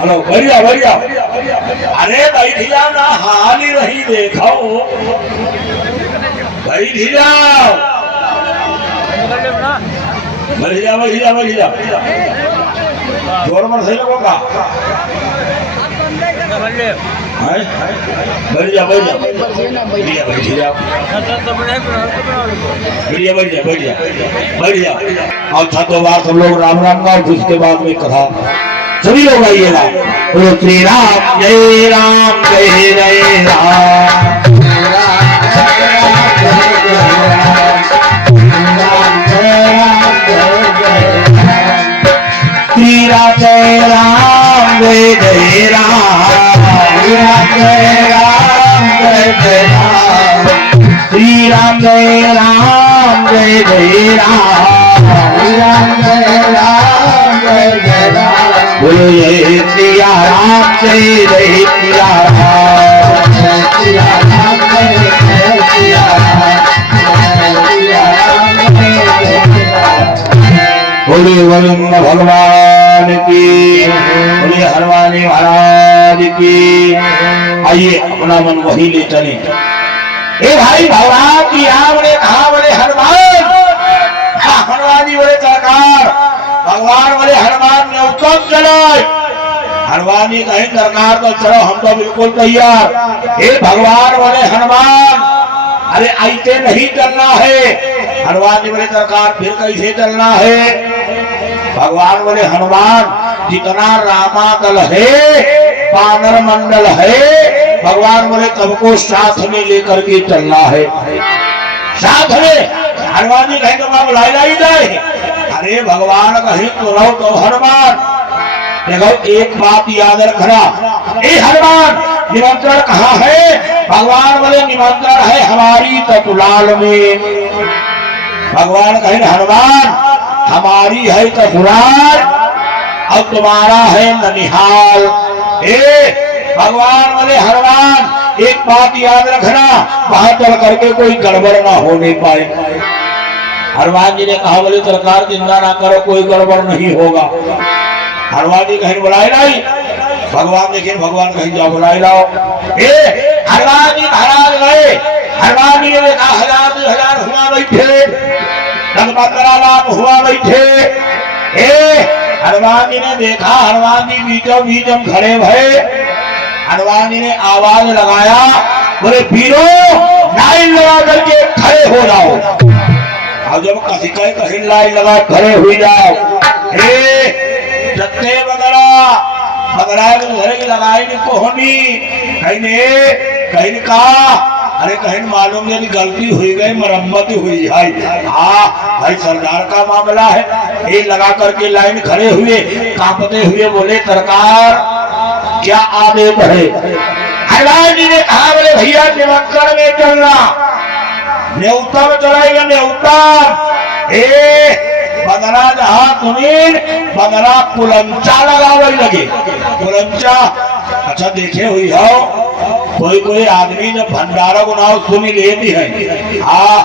Hello बढ़िया बढ़िया। अरे बैठ जाओ ना, हाल ही रही देखो, बैठ जाओ बढ़िया बढ़िया बढ़िया। जोर में सही लगोगा, बढ़िया बढ़िया बढ़िया बैठ जाओ, बढ़िया बढ़िया बढ़िया बढ़िया। और छठों बार सब लोग राम राम का, उसके बाद में कथा सभी लोग आइएगा। बोलो श्री राम जय राम जय जय राम, श्री राम जय राम जय जय राम, जय राम जय जय राम, श्री राम जय राम जय जय राम, राम जय राम जय जय राम। बोलो जय सिया राम जय जय सिया राम, जय सिया राम जय जय सिया राम, जय सिया राम जय जय राम। बोले वरुण भगवान की, बोले हनुमान महाराज की। आइए अपना मन वही ले चले। ए भाई भगवान की यहाँ बोले, कहा बोले हनुमान, हनुमान जी बोले सरकार, भगवान बोले हनुमान ने उत्तम चलो। हनुमान जी कहे सरकार तो चलो, हम तो बिल्कुल तैयार। हे भगवान बोले हनुमान, अरे ऐसे नहीं चलना है। हनुमान जी बोले सरकार फिर कैसे चलना है? भगवान बोले हनुमान, जितना रामादल है, वानर मंडल है, भगवान बोले सबको साथ में लेकर के चलना है, साथ में। हनुमान जी कहीं तो वहां बुलाई लाई जाए। अरे भगवान कहीं तो रहो तो हनुमान, देखो एक बात याद रखना। ए हनुमान, निमंत्रण कहाँ है? भगवान बोले निमंत्रण है हमारी ससुराल में। भगवान कहें हनुमान, हमारी है ससुराल और तुम्हारा है ननिहाल। ए भगवान बोले हनुमान, एक बात याद रखना, वहां चल करके कोई गड़बड़ ना होने पाए। हनुमान जी ने कहा बोले सरकार चिंता ना करो, कोई गड़बड़ नहीं होगा। हनुमान जी कहीं बुलाए नहीं, भगवान देखिए भगवान कहीं जाओ बुलाए लाओ। हनुमान जी महाराज गए, हनुमान जी ने कहा हजार हुआ बैठे, लाभ हुआ बैठे। हनुमान जी ने देखा, हनुमान जी बीचों बीच हम खड़े भये। हनुमान जी ने आवाज लगाया, बोले वीरों लाइन लगा करके खड़े हो जाओ। और जब कहीं लाइन लगा खड़े हो जाओ, जत्ते बगरा की लगाई कोहनी कहीं का, अरे कहीं मालूम नहीं गलती हुई गई, मरम्मत हुई है। हाँ भाई सरदार का मामला है। ये लगा करके लाइन खड़े हुए, कांपते हुए बोले सरकार क्या आदेश है? हनुमान जी ने कहा बोले भैया निमंत्रण में चलना, न्योता में चलाएगा न्योता। बदरा जहां सुनील बदरा कुलंचा लगावे लगे, कुलंचा। अच्छा देखे हुई हो, कोई कोई आदमी जब भंडारा गुनाह सुनी लेती है। हाँ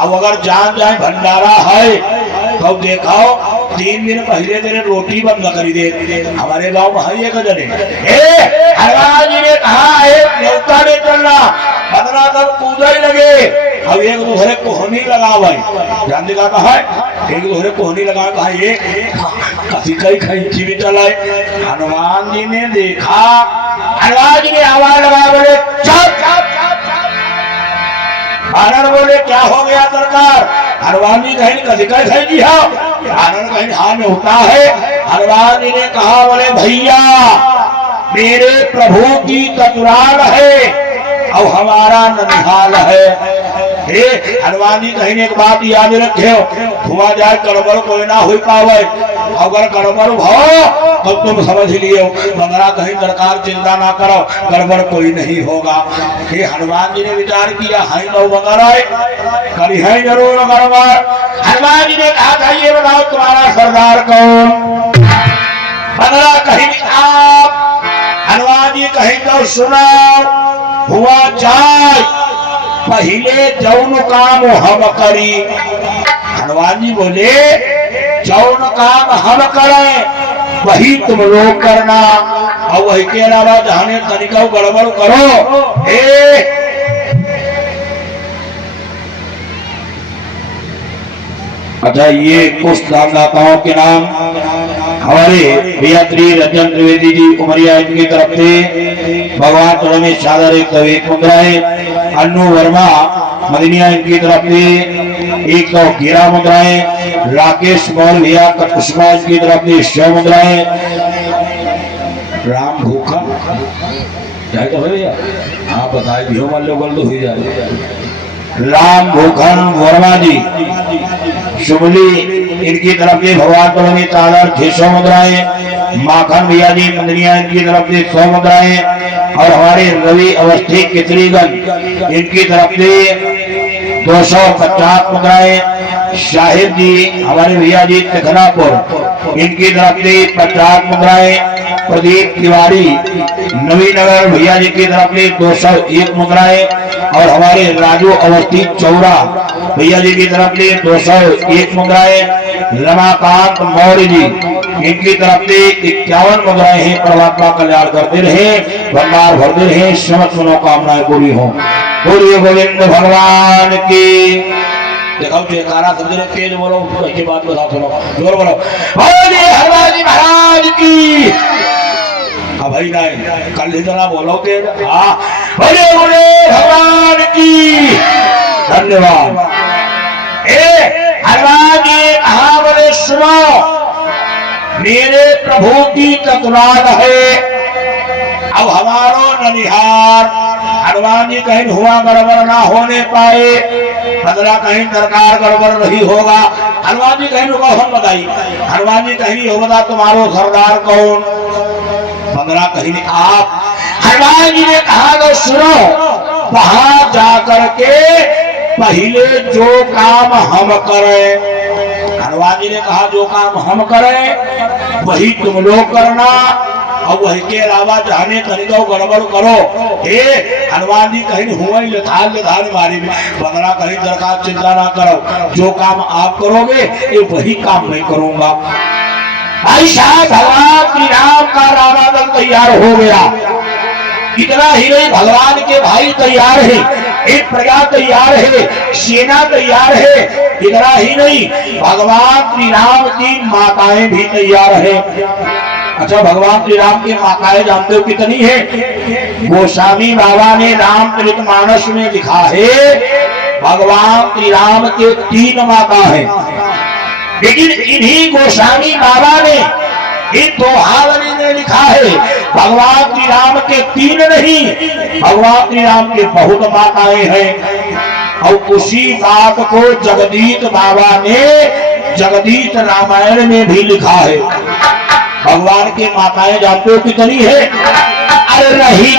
अब अगर जान जाए भंडारा है तो देखाओ 3 दिन पहले तेरे रोटी बंद करी दे। हमारे गांव में है एक जने, हनुमान जी ने कहा न्योता में चलना, बदरा सब कूदा ही लगे। अब एक दूसरे कोहनी लगावे, जान देगा कहा एक दूसरे कोहनी लगा, कहा ये कसी कई खैंची भी चलाए। हनुमान जी ने देखा, हनुमान जी ने आवाज लगा बोले चुप। आनंद बोले क्या हो गया सरकार? हनुमान जी कहीं कसी कई खैंची है? आनंद कहीं हाँ में होता है। हनुमान जी ने कहा बोले भैया मेरे प्रभु की ससुराल है और हमारा ननिहाल है। हनुमान जी कहीं एक बात याद रखे, हुआ जाए गड़बड़ कोई ना हो पावे, अगर गड़बड़ हो तो तुम समझ लियो, बंगरा कहीं सरकार चिंता ना करो, गड़बड़ कोई नहीं होगा। हनुमान जी ने विचार किया है तो बंगरा करी है जरूर गड़बड़। हनुमान जी ने कहा था ये बताओ तुम्हारा सरदार कौन? बंगरा कहीं आप, हनुमान जी कहीं तो सुनाओ। हुआ जाए पहले जौन काम हम करी। हनुमान जी बोले जौन काम हम करें वही तुम लोग करना। अब वही के अलावा जाने तरीका गड़बड़ करो ए अच्छा ये कुछ दानदाताओं के नाम हमारे भैया श्री रंजन त्रिवेदी जी उमरिया इनकी तरफ से भगवान चरण में चादर एक मुद्राएं, अन्नू वर्मा मदनिया इनकी तरफ से 111 मुद्राएं, राकेश मौल भैया कुष्मा इनकी तरफ से 100 मुद्राएं, राम भूखा क्या तो भैया आप बताए भी मान लो गल तो हो जाए। राम भूखन वर्मा जी शुभली इनकी तरफ से भगवान पर चादर 600 मुद्राएं, माखन भैया जी मंदनिया इनकी तरफ से 100 मुद्राएं और हमारे रवि अवस्थी किचरीगंज इनकी तरफ से 250 मुद्राएं, शाहिद जी हमारे भैया जी तखनापुर इनकी तरफ से 50 मुद्राएं, प्रदीप तिवारी नवीनगर भैया जी की तरफ से 201 मुद्राएं और हमारे राजू अवस्थी चौरा भैया जी की तरफ से 201 मुद्राएं, रमाकांत मौर्य जी इनकी तरफ से 51 मुद्राएं हैं। परमात्मा कल्याण करते रहे, भंडार भरते रहे, समस्त मनोकामनाएं पूरी हो। बोलिए गोविंद भगवान की। देखो जयकारा समझ रहे, तेज बोलो, की बात बता सुनो, जोर बोलो, बोलिए हनुमान जी महाराज की। भाई नहीं कल इतना बोलो तेज, हाँ बोलिए बोले भगवान की। धन्यवाद। हनुमान जी कहा बोले सुनो, मेरे प्रभु की तत्वाद है। अब हमारो ननिहार हनुमान जी कहीं हुआ गड़बड़ ना होने पाए, बदला कहीं सरकार गड़बड़ नहीं होगा। हनुमान जी कहीं रुको हम बताइए, हनुमान जी कहीं नहीं होगा तुम्हारो सरदार कौन? बदला कहीं नहीं। आप हनुमान जी ने कहा तो सुनो, वहां जाकर के पहले जो काम हम करें, हनुमान जी ने कहा जो काम हम करें वही तुम लोग करना और वही के अलावा जाने तरीका गड़बड़ करो। हे हनुमान जी कहीं हुआ ही लथाल मारी में, बदला कहीं दरकार चिंता ना करो, जो काम आप करोगे ये वही काम मैं करूंगा। ऐसा भगवान श्री राम का रामादल तैयार हो गया। इतना ही नहीं, भगवान के भाई तैयार है, एक प्रजा तैयार है, सेना तैयार है। इतना ही नहीं, भगवान श्री राम की माताएं भी तैयार है। अच्छा भगवान श्री राम की माताएं जानते हो कितनी है? गोस्वामी बाबा ने रामचरितमानस में लिखा है भगवान श्री राम के 3 माता है, लेकिन इन्हीं गोस्वामी बाबा ने इन दोहावली ने लिखा है भगवान श्री राम के 3 नहीं, भगवान श्री राम के बहुत माताएं हैं। और उसी बात को जगदीश बाबा ने जगदीश रामायण में भी लिखा है। भगवान की माताएं जानते हो कितनी है? अरे रही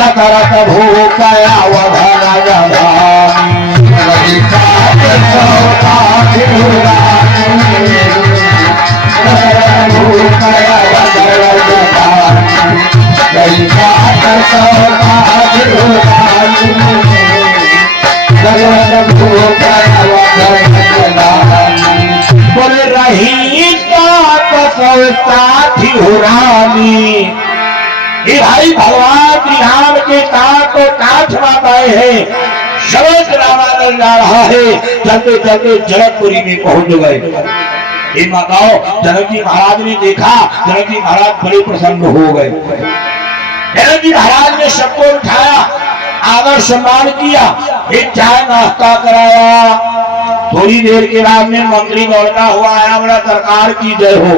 सकरत भूकया बोले रही भाई भगवान श्री राम के काठ माताएं हैं। समस्त रामायण जा रहा है, चलते चलते जनकपुरी में पहुंच गए। इन माताओं जनक जी महाराज ने देखा, जनक जी महाराज बड़े प्रसन्न हो गए। जनक जी महाराज ने सबको उठाया, आदर सम्मान किया, एक चाय नाश्ता कराया। थोड़ी देर के बाद में मंत्री दौड़ना हुआ, आया बोला सरकार की जय हो।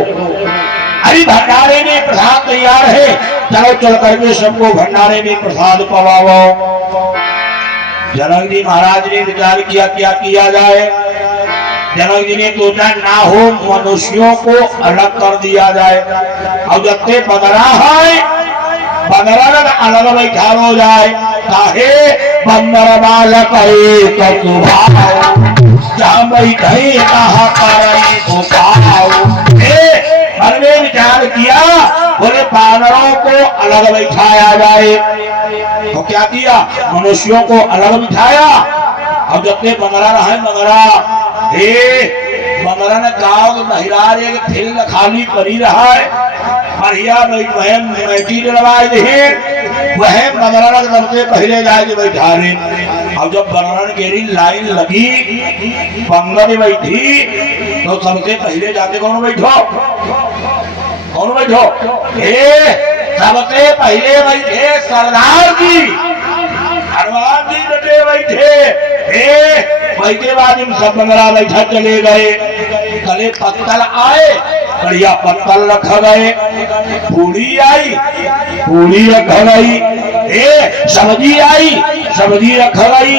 अरे भंडारे में प्रसाद तैयार है, चलो चल करके सबको भंडारे में प्रसाद पवाओ। जनक जी महाराज ने विचार किया क्या किया जाए। जनक जी ने सोचा ना हो मनुष्यों को अलग कर दिया जाए, और जब बदरा है बदरा अलग बैठा हो जाए, काहे बंदर बालक जहाँ बैठे कहा करे मन में विचार किया, बोले बानरों को अलग बैठाया जाए। तो क्या किया, मनुष्यों को अलग बिठाया। अब जब तक बंगला रहा बंगला, बंगला ने गाँव महिला एक थिल खाली पड़ी रहा है, बढ़िया बैठी डलवाए दे, वह बंगला सबसे पहले जाके बैठा रहे। अब जब बंगला के लाइन लगी, पंगल बैठी, तो सबसे पहले जाके कौन बैठो, कौन बैठो, सबसे पहले बैठे सरदार जी, हनुमान जी डटे बैठे। बैठे बाद इन सब बंगला बैठा चले गए। गले पत्तल आए, बढ़िया पत्तल रखा गए, पूरी आई, पूरी रखा गई, सब्जी आई, सब्जी रखा गई।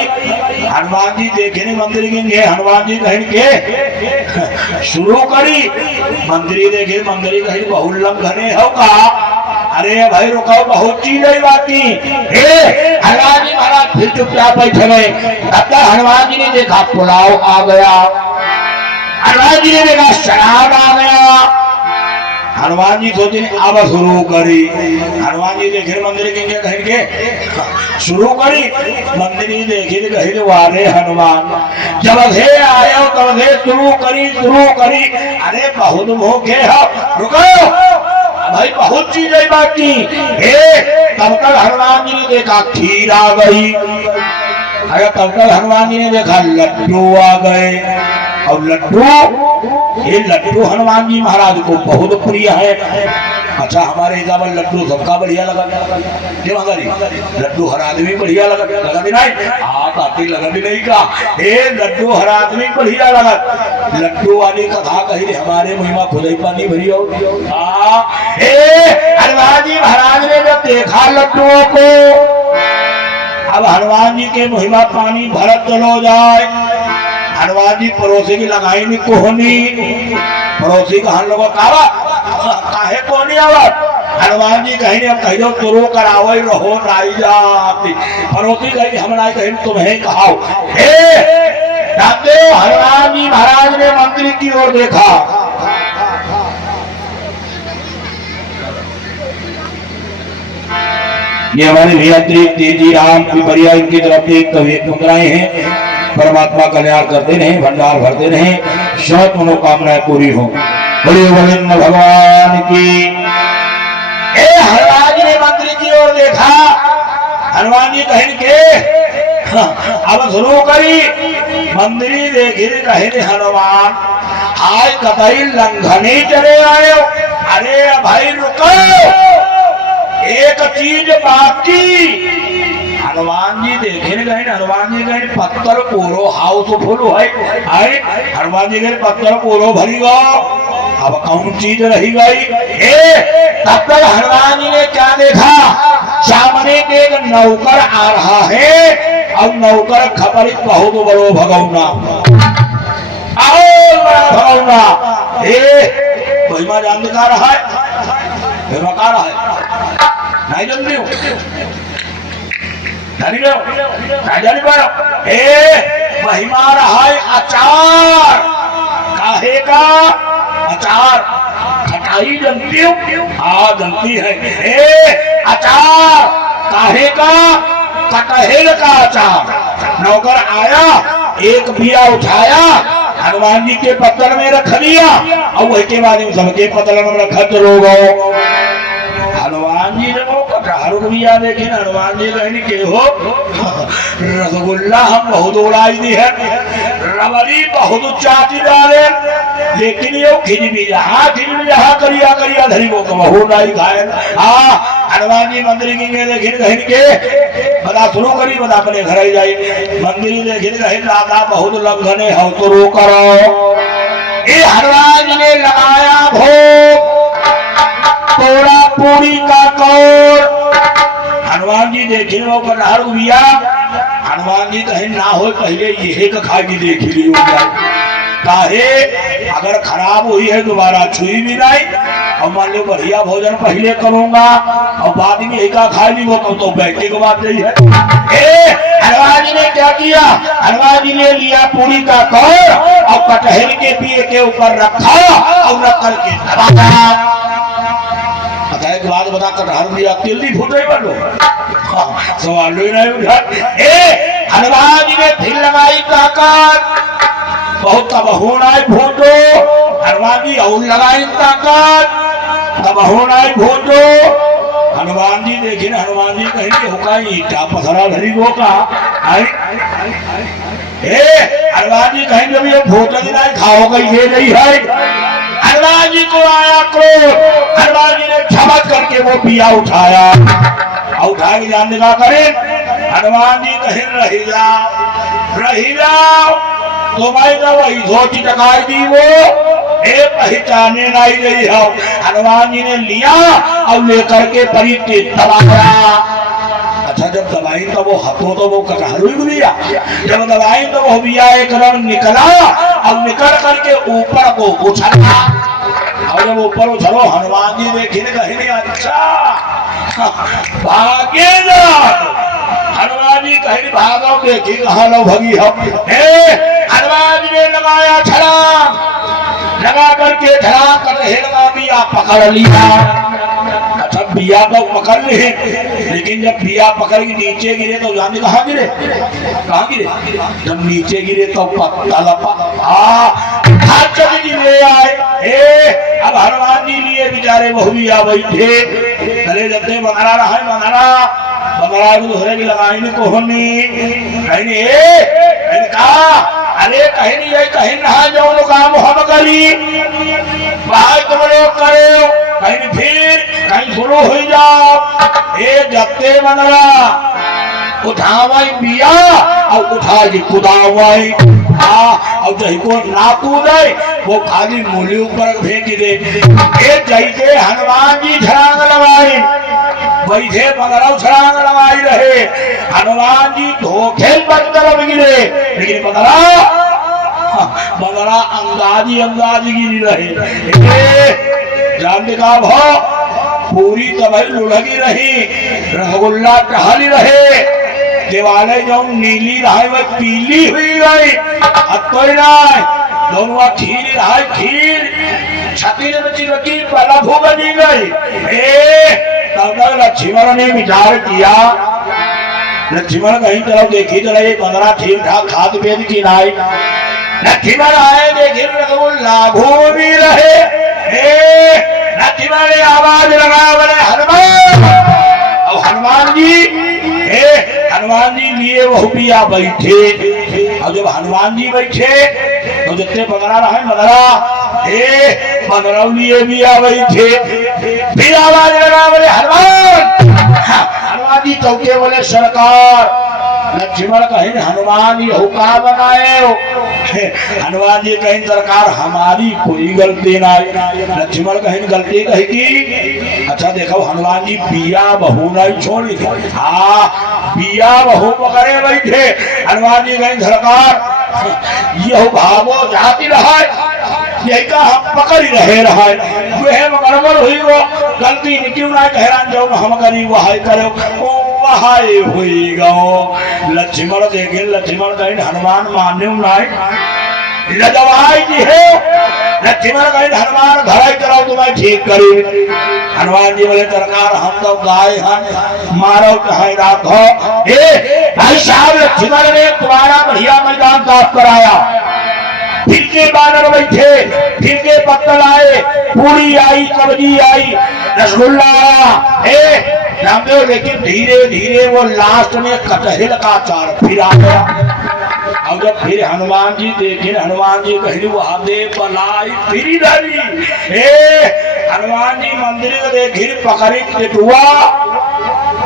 हनुमान जी देखे नहीं मंदिर के, हनुमान जी कहीं के शुरू करी, मंदिर देखे, मंदिर कहीं बहुल्लम घने होगा। अरे भाई रुको, बहुत चीज है बाकी। हनुमान जी महाराज फिर चुपचाप बैठे गए। तब तक हनुमान जी ने देखा पुलाव आ गया, हनुमान जी ने देखा शराब आ गया। हनुमान जी सोचे अब शुरू करी, हनुमान जी देखे मंदिर के कहीं के शुरू करी, मंदिर देखे कहीं वाले हनुमान जब से आयो तब से शुरू करी, शुरू करी। अरे बहुत भूखे हो, रुको भाई बहुत चीज है बाकी। तब तक हनुमान जी ने देखा खीर आ गई, अगर तब तक हनुमान जी ने देखा लड्डू आ गए। और लड्डू, ये लड्डू हनुमान जी महाराज को बहुत प्रिय है। अच्छा हमारे हिसाब से लड्डू सबका बढ़िया लगा, लड्डू हर आदमी बढ़िया लगा, लगा भी नहीं, आप आती लगा भी नहीं का, लड्डू हर आदमी बढ़िया लगा। लड्डू वाली कथा कही हमारे महिमा खुद ही पानी भरी हो। हनुमान जी महाराज ने जब देखा लड्डुओं को, अब हनुमान जी के महिमा पानी भरत चलो जाए। हनुमान जी पड़ोसी की लगाई नहीं कोहनी, पड़ोसी का हम लोगों काहे कोहनी आवत। हनुमान जी कहीं अब कही तुरु करावे रहो नाई जाती, पड़ोसी कहीं हम नाई कहीं तुम्हें कहाओ। हनुमान जी महाराज ने मंत्री की ओर देखा, ये हमारे भैया तेजी राम की बढ़िया इनकी तरफ से कवि मुद्राएं हैं। परमात्मा कल्याण करते रहे, भंडार भरते रहे, सब मनोकामनाएं पूरी हो। बड़े गोविंद भगवान की। हनुमान जी ने मंत्री की ओर देखा, हनुमान जी कहीं के अब शुरू करी, मंदिरी देखी कहे हनुमान हाय कतई लंघने चले आए। अरे भाई रुको, एक चीज बाकी। हनुमान जी देखे गए, हनुमान जी गए पत्थर पूरो हाउसफुल है, हनुमान जी गए पत्थर पूरो भरी गो, अब कौन चीज रही गई। तब तक हनुमान जी ने क्या देखा, सामने एक नौकर आ रहा है, अब नौकर खबर बहुत बड़ो भगवना, आओ बड़ा भगवना। महिमा जान दिखा रहा है, महिमा का रहा है नहीं जानती हूँ, जानी पाओ। महिमा रहा है अचार, काहे का अचार, खटाई जानती हूँ, हाँ जानती है। अचार काहे का, कटहल का अचार। नौकर आया, एक बिया उठाया, हनुमान जी के पत्थर में रख लिया, और वही के बाद सबके पत्थर में रखा चलो गो। हनुमान जी ने वो कटहल बिया देखे, हनुमान जी कहने के हो रसगुल्ला हम बहुत उड़ाई दी है, रबड़ी बहुत चाटी डाले, लेकिन ये खिज भी जहाँ करिया करिया धरी वो कबहू नहीं खाए। हनुमान जी मंदिर की देखे कहने के बता शुरू करी, बता अपने घर ही जाई। मंदिर देखे कहे दादा बहुत लंघने हो तो रो करो। ये हनुमान जी ने लगाया भोग, तोड़ा पूरी का कौर। हनुमान जी देखे वो कटहल बिया, हनुमान जी कहीं ना हो पहले यही का खा की देख ली। काहे अगर खराब हुई है दोबारा छुई भी नहीं, और मान लो बढ़िया भोजन पहले करूंगा और बाद में एक खा ली वो तो बैठे की बात नहीं है। हनुमान जी ने क्या किया, हनुमान जी ने लिया पूरी का कौर और कटहल के पिए के ऊपर रखा और रख करके दबाया। एक बात बता, कटहल दिया तिल नहीं फूटे बनो, सवाल ही नहीं उठा। हनुमान जी ने फिर लगाई ताकत, बहुत तब होना भूतो, हनुमान जी और लगाई ताकत, तब होना भूतो। हनुमान जी देखिए, हनुमान जी कहेंगे होगा ईटा पथरा धरी वो का, हनुमान जी कहेंगे भी भूत नहीं खाओ गई ये नहीं है। हनुमान जी को आया क्रोध, हनुमान जी ने झपट करके वो पिया उठाया और उठा के जानने का करे। हनुमान जी कहें रही जाओ तो भाई ना वही धोती टकाई दी वो पहचाने नहीं रही हो। हनुमान जी ने लिया और लेकर के परिते दबाया। अच्छा जब दबाई तो वो हाथों तो वो कटहल ही दिया, जब दबाई तो वो बिया एक रंग निकला और निकल करके ऊपर को उछला, और जब ऊपर उछलो हनुमान जी देखे कहीं अच्छा भागे ना, हनुमान जी कहीं भागो देखी कहा लो भगी हम। हनुमान जी ने लगाया छलांग, लगा करके छलांग करके बिया पकड़ लिया। अच्छा बिया तो पकड़ ले, लेकिन जब बिया पकड़ के नीचे गिरे तो जाने कहाँ गिरे, कहाँ गिरे, जब नीचे गिरे तो पत्ता ले आए। अब हनुमान जी लिए बेचारे वो भी आ बैठे, चले जाते बंगला रहा है, बंगला भी दूसरे की लगाई ने कोहनी कहीं कहा अरे कहीं नहीं है, कहीं नहा जाओ लोग काम हम करी भाई तुम लोग करे, कहीं फिर कहीं शुरू हो जाओ। जत्ते बंगला उठावाई बिया और उठा के कुदावाई, और जही को ना कूदे वो खाली मूली ऊपर फेंक दे। जैसे हनुमान जी छलांग लगाई वैसे बंगला छलांग लगाई रहे। हनुमान जी धोखे तरफ गिरे, लेकिन बंगला अंदाजी गिरी रहे। जानने का भाव पूरी तबाही लुढ़गी रही, रसगुल्ला टहली रहे, दिवाले जो नीली रहा वह पीली हुई गई, दोनों खीर रहा खीर छती रची पलभू बनी गई। तब लक्ष्मण ने विचार किया, लक्ष्मण कहीं तरफ देखी तो ये 15 ठीक ठाक खाद पेद की नाई, लक्ष्मण आए देखे लाभो भी रहे। लक्ष्मण ने आवाज लगाया बोले हनुमान, और हनुमान जी लिए वह पिया बैठे, और जब हनुमान जी बैठे तो जितने बंगला रहे बंगला लिए बिया बैठे, फिर आवाज लगा बोले हनुमान जी चौके बोले सरकार। लक्ष्मण कहें हनुमान जी हुक्का बनाए, हनुमान जी कहें सरकार हमारी कोई गलती नहीं। लक्ष्मण कहें गलती कही की, अच्छा देखो हनुमान जी बिया बहू नहीं छोड़ी, बिया बहू पकड़े बैठे। हनुमान जी कहें सरकार यह भावो जाती रहा, यही का हम पकड़ रहे वह गड़बड़ हुई, वो गलती क्यों ना कहरान जाओ हम करी वह करो वहाई हुई गो। लक्ष्मण देखे, लक्ष्मण कहें हनुमान मान्य नहीं लजवाई जी है, लक्ष्मण कहें हनुमान घर कराओ तुम्हें ठीक करी। हनुमान जी बोले सरकार हम तो गाय हैं मारो चाहे राखो। भाई साहब लक्ष्मण ने तुम्हारा बढ़िया मैदान साफ कराया, फिर के बानर बैठे, फिर के पत्तल आए, पूरी आई, सब्जी आई, रसगुल्ला आया, रामदेव, लेकिन धीरे धीरे वो लास्ट में कटहल का चार फिर आ गया। अब जब फिर हनुमान जी देखे, हनुमान जी कहीं वहां दे पलाई फिर डाली। हनुमान जी मंदिर को देखे पकड़ी टेटुआ,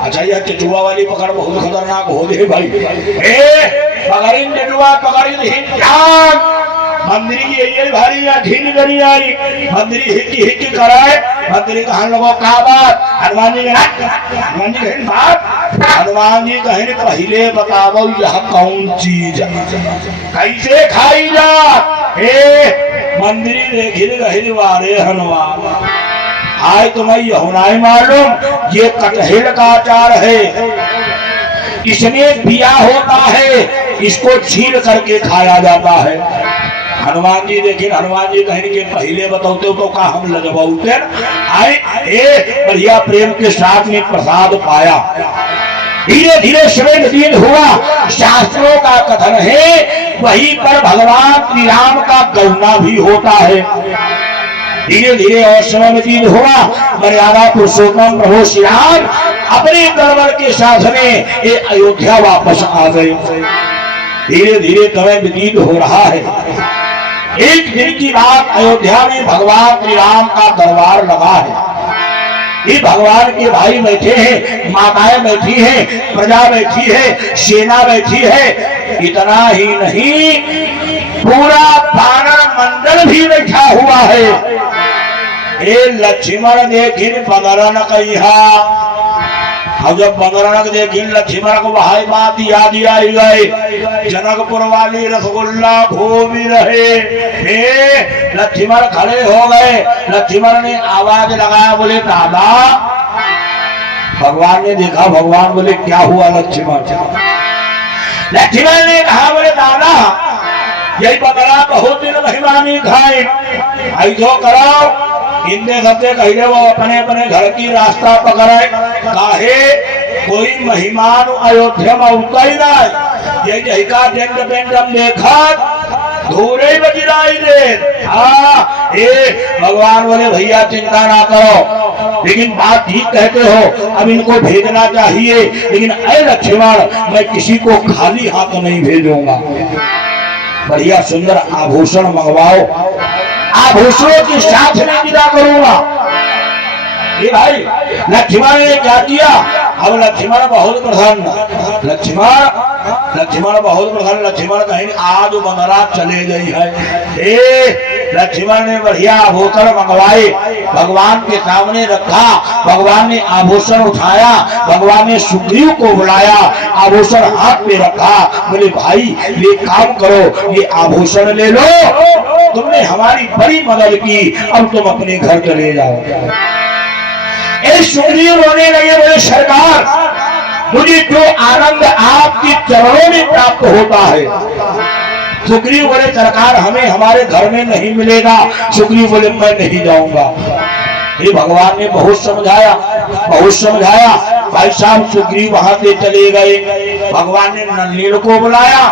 अच्छा यह टेटुआ वाली पकड़ बहुत खतरनाक हो गई भाई। पकड़ी टेटुआ पकड़ी मंदिर की यही भारी या ढील करी आई, मंदिर हिक्की कराए, मंदिर कहा लोगों का बात, हनुमान जी कहें बात, हनुमान जी कहें पहले बताओ यह कौन चीज कैसे खाई जा। हे मंदिरी देखिर गहिर वारे हनुमान, आए तुम्हें यह नहीं मालूम ये कटहल का अचार है, इसमें बिया होता है, इसको छील करके खाया जाता है। हनुमान जी देखिए, हनुमान जी कहीं के पहले बताते तो का हम लजबाउते आए बढ़िया प्रेम के साथ में प्रसाद पाया। धीरे धीरे श्वेत दिन हुआ, शास्त्रों का कथन है वहीं पर भगवान श्री राम का गौना भी होता है। धीरे धीरे और समय में दिन हुआ, मर्यादा पुरुषोत्तम प्रभु श्री राम अपने दरबार के साथ में ये अयोध्या वापस आ गए। धीरे धीरे समय व्यतीत हो रहा है। एक दिन की बात, अयोध्या में भगवान श्री राम का दरबार लगा है। ये भगवान के भाई बैठे हैं, माताएं बैठी हैं, प्रजा बैठी है, सेना बैठी है। इतना ही नहीं, पूरा वानर मंडल भी बैठा हुआ है। ये लक्ष्मण देखिन बदरन कहा, अब जब बदरन देखिन लक्ष्मण को वही बात याद आई गए, जनकपुर वाली रसगुल्ला भूमि रहे। लक्ष्मण खड़े हो गए। लक्ष्मण ने आवाज लगाया, बोले दादा। भगवान ने देखा, भगवान बोले क्या हुआ लक्ष्मण? लक्ष्मण ने कहा, बोले दादा यही बदला बहुत दिन महिमा नहीं खाए, ऐसो करो इनने सबसे कहे वो अपने अपने घर की रास्ता पकड़े, काहे कोई मेहमान अयोध्या में उतर जाए। ये यही का डेंड पेंडम देखा धूरे बजराई दे। हाँ भगवान बोले भैया चिंता ना करो, लेकिन बात ठीक कहते हो, अब इनको भेजना चाहिए, लेकिन ऐ लक्ष्मण मैं किसी को खाली हाथ नहीं भेजूंगा। बढ़िया सुंदर आभूषण मंगवाओ, आभूषणों के साथ में विदा करूंगा। ये भाई लक्ष्मण ने क्या किया? अब लक्ष्मण बहुत प्रसन्न, लक्ष्मण बहुत प्रसन्न। लक्ष्मण कहीं आज बंदरा चले गई है। लक्ष्मण ने बढ़िया आभूषण मंगवाए, भगवान के सामने रखा। भगवान ने आभूषण उठाया, भगवान ने सुग्रीव को बुलाया, आभूषण हाथ में रखा। बोले भाई ये काम करो, ये आभूषण ले लो, तुमने हमारी बड़ी मदद की, अब तुम अपने घर चले जाओ। सुग्रीव रोने लगे, बोले सरकार मुझे जो आनंद आपके चरणों में प्राप्त होता है। सुग्रीव बोले सरकार हमें हमारे घर में नहीं मिलेगा। सुग्रीव बोले मैं नहीं जाऊंगा। ये भगवान ने बहुत समझाया, बहुत समझाया। भाई साहब सुग्रीव वहां से चले गए। भगवान ने नलिन को बुलाया,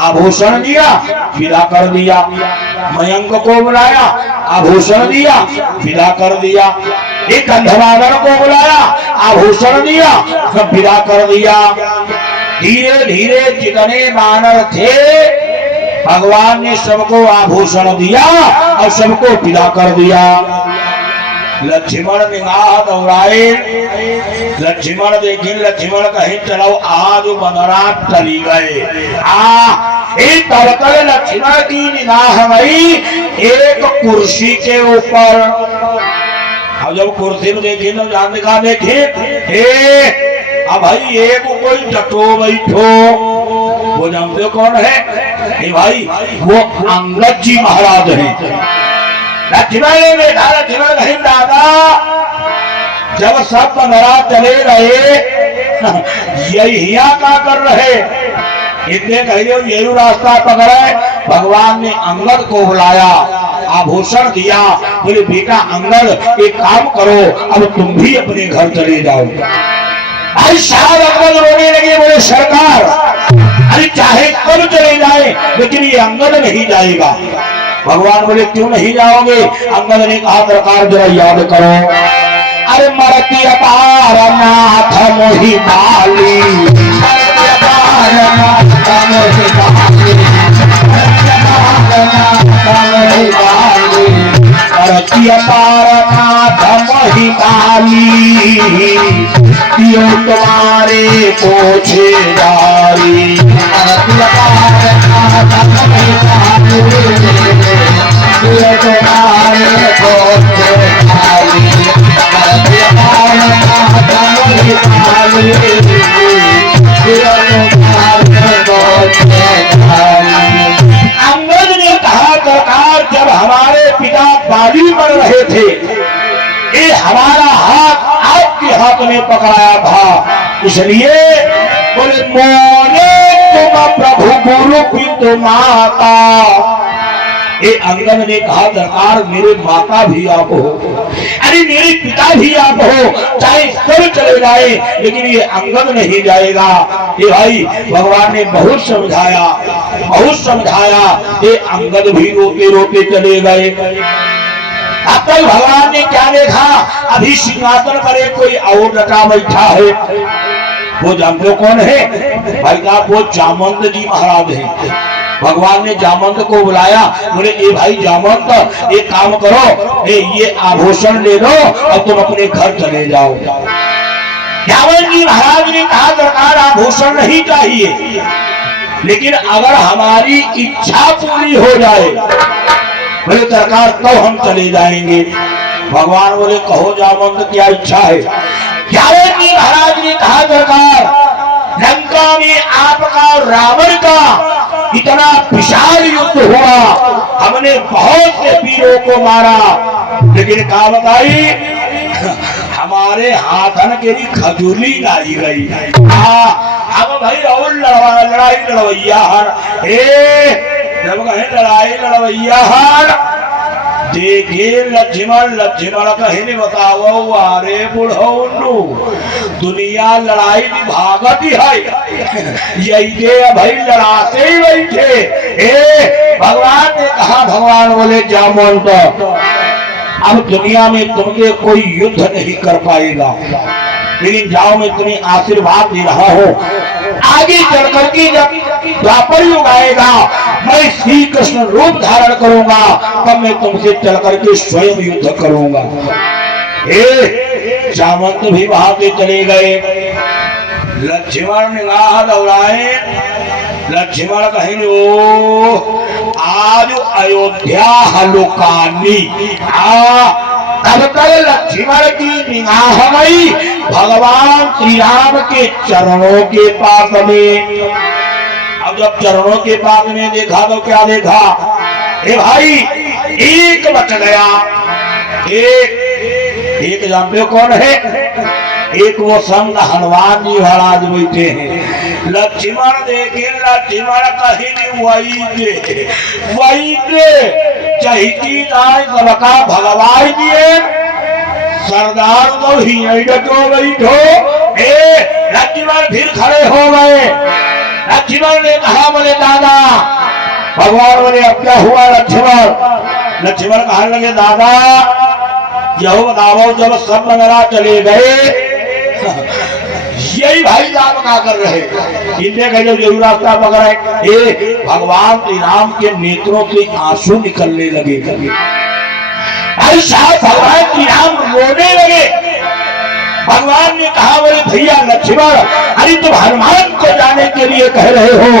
आभूषण दिया, विदा कर दिया। मयंक को बुलाया, आभूषण दिया, विदा कर दिया। एक अंधवानर को बुलाया, आभूषण दिया, सब विदा कर दिया। धीरे धीरे जितने वानर थे भगवान ने सबको आभूषण दिया और सबको विदा कर दिया। लक्ष्मण निगाह दौड़ाए, लक्ष्मण देखिए, लक्ष्मण कहीं चलो आज बंदरा चली गए। तब तक लक्ष्मण की निगाह गई एक कुर्सी के ऊपर। अब जब कुर्सी में देखी तो जान दिखा देखे, अब भाई एक कोई जटो बैठो, वो जानते हो कौन है? भाई वो अंगद जी महाराज है। लक्ष्मण ने देखा, लक्ष्मण कहीं दादा जब सब बंदरा चले गए यही क्या कर रहे? इतने कहिए यही रास्ता पकड़े। भगवान ने अंगद को बुलाया, आभूषण दिया। बोले बेटा अंगद एक काम करो, अब तुम भी अपने घर चले जाओ। भाई साहब अंगद रोने लगे, बोले सरकार अरे चाहे कब चले जाए लेकिन ये अंगद नहीं जाएगा। भगवान बोले क्यों नहीं जाओगे? अंगद ने कहा सरकार जरा याद करो, अरे मरती अपार नाथ मोहि बाली, मरती अपार नाथ मोहि बाली, मरती अपार नाथ मोहि बाली, दियो तुम्हारे पोछे डाली, मरती अपार नाथ मोहि बाली, दियो तुम्हारे पोछे डाली। अंगद ने कहा राजी कर रहे थे, ये हमारा हाथ आपके हाथ में पकड़ाया था, इसलिए बोले मोरे तुम प्रभु गुरु पितु माता। ये अंगद ने कहा सरकार मेरे माता भी आप हो, अरे मेरे पिता भी आप हो, चाहे सब चले जाए लेकिन ये अंगद नहीं जाएगा। ये भाई भगवान ने बहुत समझाया, बहुत समझाया, ये अंगद भी रोते रोते चले गए। अब तक भगवान ने क्या देखा, अभी सिंहासन पर एक कोई और रटा बैठा है, वो जानते हो कौन है भाई का, वो जामवंत जी महाराज है। भगवान ने जामवंत को बुलाया, बोले ए भाई जामवंत एक काम करो, ये आभूषण ले लो और तुम अपने घर चले जाओ। जामवंत जी महाराज ने कहा सरकार आभूषण नहीं चाहिए, लेकिन अगर हमारी इच्छा पूरी हो जाए बोले सरकार तो हम चले जाएंगे। भगवान बोले कहो जामवंत क्या इच्छा है। जामवंत जी महाराज ने कहा सरकार लंका में आपका और रावण का इतना विशाल युद्ध हुआ, हमने बहुत से वीरों को मारा, लेकिन क्या बताई हमारे हाथन के लिए खजूली लाई गई। अब भाई और लड़ाई लड़वैया हर, जब कहे लड़ाई लड़वैया हर देखे लक्ष्मण लक्ष्मण कहे ने बताओ अरे बुढ़ऊ दुनिया लड़ाई भागत ही है, यही भाई लड़ाते ही बैठे। भगवान ने कहा, भगवान बोले जामवंत अब दुनिया में तुमसे कोई युद्ध नहीं कर पाएगा, लेकिन जाओ मैं तुम्हें आशीर्वाद दे रहा हूँ, आगे चल करके जब द्वापर युग आएगा मैं श्री कृष्ण रूप धारण करूंगा, तब मैं तुमसे चल करके स्वयं युद्ध करूंगा। जामवंत भी वहां से चले गए। लक्ष्मण निगाह दौड़ाए, लक्ष्मण कहें ओ आज अयोध्या हलुकानी। तब तक लक्ष्मण की निगाह गई भगवान श्री राम के चरणों के पास में। अब जब चरणों के पास में देखा तो क्या देखा, हे भाई एक बच गया, एक जानते हो कौन है, एक वो संग हनुमान जी महाराज बैठे हैं। लक्ष्मण देखे, लक्ष्मण कहीं वही चहिती दाय सबका भगवाई दिए, सरदार तो ही डटो बैठो। लक्ष्मण फिर खड़े हो गए। लक्ष्मण ने कहा बोले दादा, भगवान बोले अब क्या हुआ लक्ष्मण। लक्ष्मण कहने लगे दादा यहो बताओ जब सब वगैरह चले गए यही भाई जान क्या कर रहे, इनने कहे जरूर रास्ता पकड़े। भगवान श्री राम के नेत्रों से आंसू निकलने लगे। भाई साहब भगवान श्री राम रोने लगे। भगवान ने कहा बोले भैया लक्ष्मण अरे तुम हनुमान को जाने के लिए कह रहे हो,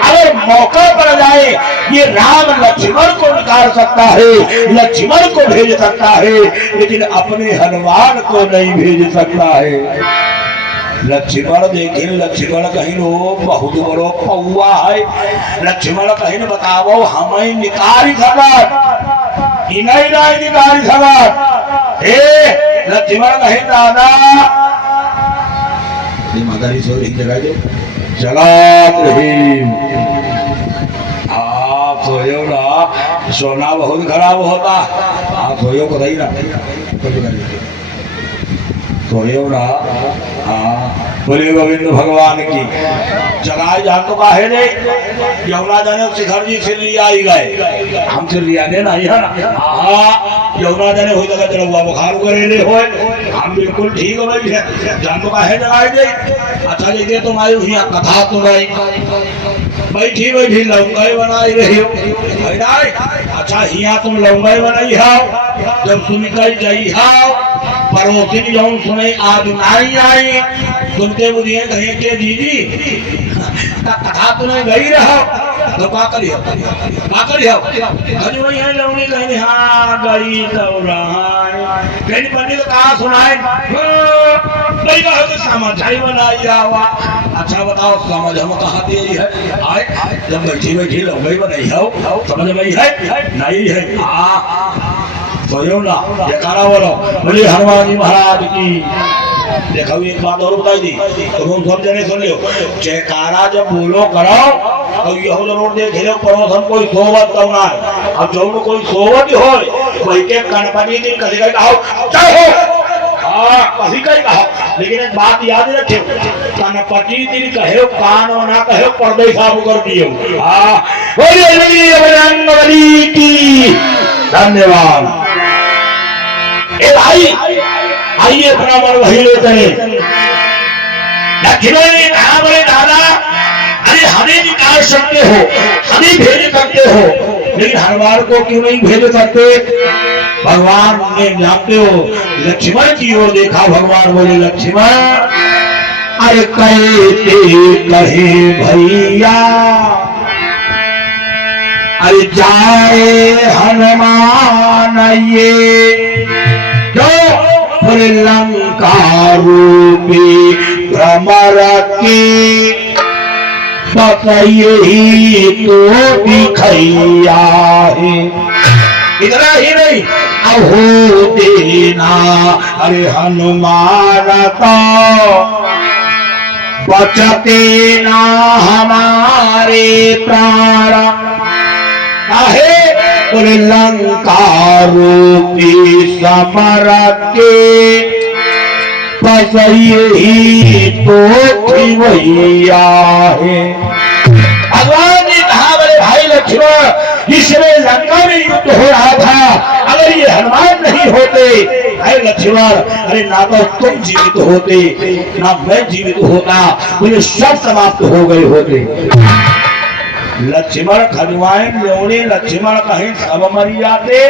अगर मौका पड़ जाए ये राम लक्ष्मण को निकाल सकता है, लक्ष्मण को भेज सकता है, लेकिन अपने हनुमान को नहीं भेज सकता है। लक्ष्मण देखे, लक्ष्मण कहीं बहुत बड़ो पौआ है। लक्ष्मण कहीं बताओ हमें निकाली सकत, इन्हें नहीं निकाली सकत। लक्ष्मण कहीं दादा मातारी सो एक जगह जो जगत रही आप सोयो ना, सोना बहुत खराब होता, आप सोयो को नहीं ना सोयो ना। बोले गोविंद भगवान की जगाए जान तो काहे ने यमुना जाने शिखर जी से लिया ही गए, हमसे लिया ने नहीं है ना। यमुना जाने हो जगह चलो हुआ बुखार करेले हो, हम बिल्कुल ठीक हो गई है, जान तो काहे जगाए दे। अच्छा जैसे तुम आई हुई कथा सुनाई, बैठी बैठी लौंगाई बनाई रही हो, अच्छा हिया तुम लौंगाई बनाई हो, जब सुन कर गई हो पड़ोसी जौन सुने आज नहीं आई, सुनते मुझे कहे के दीदी कथा तुम्हें गई रहो तो क्या करियो वही है लौंगी कहीं हाँ गई तो कहीं पंडित कहा सुनाए नहीं कहो तो समझ ही बनाई हुआ। अच्छा बताओ समझ हम कहाँ दे रही है, आए जब बैठी बैठी लौंगी बनाई हो समझ में है नहीं है। बोलो ना जयकारा बोलो, बोले हनुमान जी महाराज की। देखो एक बात और बताई दी तो तुम सब जने सुन लियो, जयकारा जब बोलो करो तो यहो जरूर देखे लो पड़ोस हम कोई सोवत तो ना है। अब जो कोई सोवत हो कोई के गणपति दिन कभी कहीं कहो जय हो, हाँ कभी कहीं कहो, लेकिन एक बात याद रखियो, गणपति दिन कहे कान ना कहे पर्दे साफ कर दियो। हाँ बोलिए बजरंगबली की। धन्यवाद। ए भाई आइए अपना मन वही ले चले। लक्ष्मण ने कहा बोले दादा अरे हमें निकाल सकते हो, हमें भेज सकते हो, लेकिन हनुमान को क्यों नहीं भेज सकते? भगवान ने जानते हो लक्ष्मण की ओर देखा, भगवान बोले लक्ष्मण अरे कहते कहे भैया अरे जाए हनुमान ये जो लंका रूपी भ्रमर की बताइए ही तो दिखैया है। इतना ही नहीं अहो देना अरे हनुमान तो बचते ना हमारे प्राण आहे बोले लंका रूपी समर के बसइए ही तो भैया है। भगवान ने कहा बोले भाई लक्ष्मण इसमें लंका में युद्ध हो रहा था, अगर ये हनुमान नहीं होते भाई लक्ष्मण अरे ना तो तुम जीवित होते ना मैं जीवित होता, मुझे सब समाप्त हो गए होते। लक्ष्मण हनुमान लोने लक्ष्मण कहीं सब मर जाते,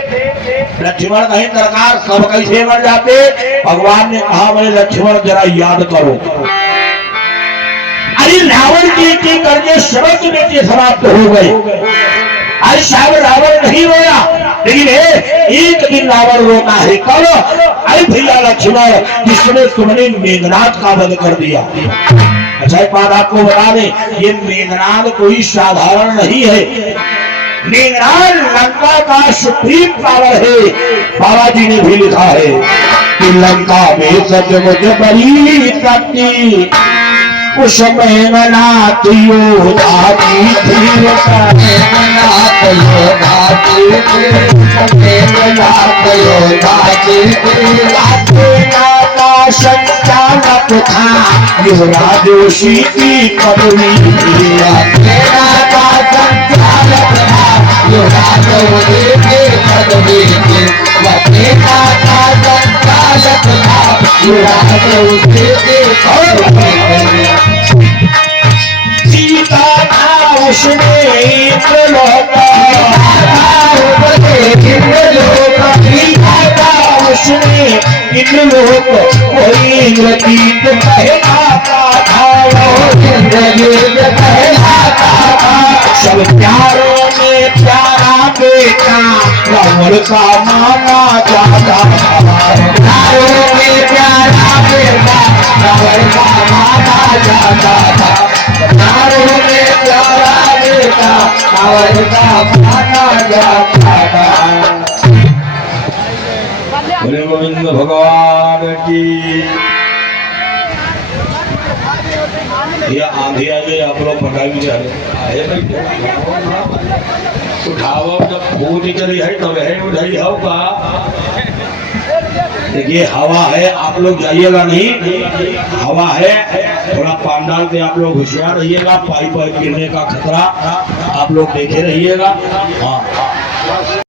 लक्ष्मण कहीं सरकार सब कैसे मर जाते। भगवान ने कहा बोले लक्ष्मण जरा याद करो, अरे रावण के कर्जे समस्त बेटे समाप्त हो गए। आज शायद रावण नहीं रोया, लेकिन एक दिन रावण रोता है कब? अरे भैया लक्ष्मण जिसने तुमने मेघनाद का वध कर दिया। अच्छा एक बात आपको बता दें, ये मेघनाद कोई साधारण नहीं है, मेघनाद लंका का सुप्रीम पावर है। बाबा जी ने भी लिखा है कि लंका में सचमुच बड़ी शक्ति उस मेघनाथ योद्धा की थी, मेघनाथ योद्धा की संचालक था युवराज जोशी की पदवी, सेना का संचालक था युवराज जोशी की पदवी, सेना का संचालक था युवराज जोशी की पदवी। सीता था उसने इंद्रलोक, उसने इंद्रलोक कोई इंद्रजीत कहलाता था, इंद्रजीत कहलाता था। सब प्यारों में प्यारा बेटा रावण का माना जाता था, प्यारों में प्यारा बेटा रावण का माना जाता था, प्यारों में प्यारा बेटा रावण का माना जाता था। बोले गोविंद भगवान की। ये आंधी आ गई, आप लोग पटाई भी जा रहे उठाओ जब पूज करी है तब है उठाई होगा। देखिए हवा है, आप लोग जाइएगा नहीं, हवा है, थोड़ा पांडाल पे आप लोग होशियार रहिएगा, पाइप गिरने का खतरा आप लोग देखे रहिएगा। हाँ